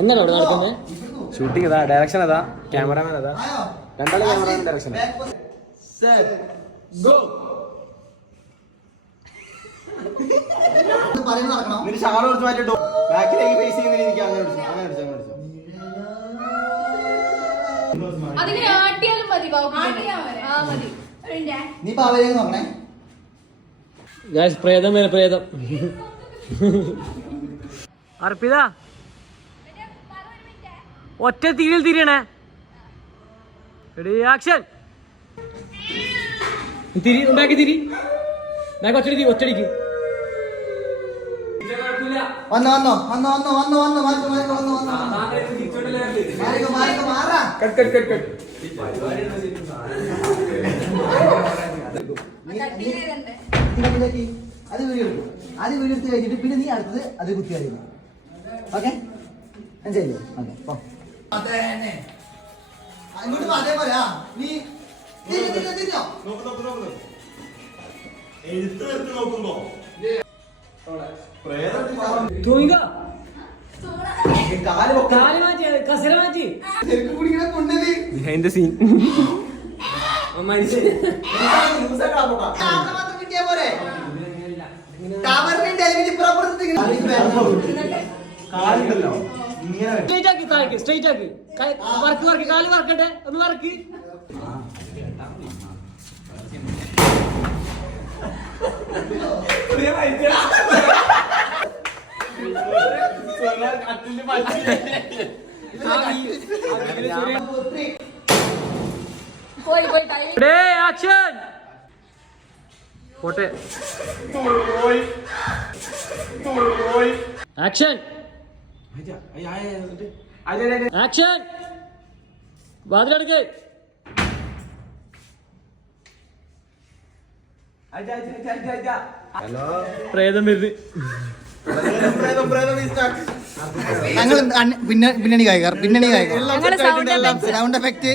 എന്താണ് അവിടെ നടക്കുന്നത്? ഷൂട്ടിംഗ് അതാ, ഡയറക്ഷൻ അതാ, ക്യാമറമാൻ അതാ, രണ്ടാളും ക്യാമറമാൻ ഡയറക്ഷൻ. പ്രേതം വരെ പ്രേതം. അർപ്പിത ഒറ്റ തീരിൽ തിരിയണേ. ആക്ഷൻ. തിരി ബാക്കി തിരി ബാക്കി ഒറ്റടിക്ക് ഒറ്റടിക്ക്. വന്നോ വന്നോ വന്നോ വന്നോ വന്നോ വന്നോ വന്നോ വന്നോ വന്നോ അത് വീഡിയോ എടുക്കും. അത് വീഡിയോ എടുത്ത് കഴിഞ്ഞിട്ട് പിന്നെ നീ അടുത്തത് അത് കുത്തി അറിയുന്നു. ഓക്കെ ശരി. ഓക്കെ അങ്ങോട്ട് അതേ പറയാ നീ നോക്കുമ്പോ ബിഹൈൻഡ് ദ സീൻ. സ്ട്രൈറ്റ് ആക്കി വർക്ക് വർക്ക് കാല് വർക്കട്ടെ ഒന്ന് വർക്ക്. ആക്ഷൻ. പോട്ടെ. ആക്ഷൻ. ആക്ഷൻ. വാതിലടക്ക്. പ്രേതം വരുന്നത്. ഞങ്ങൾ പിന്നണി ഗായകർ സൗണ്ട് എഫക്ട്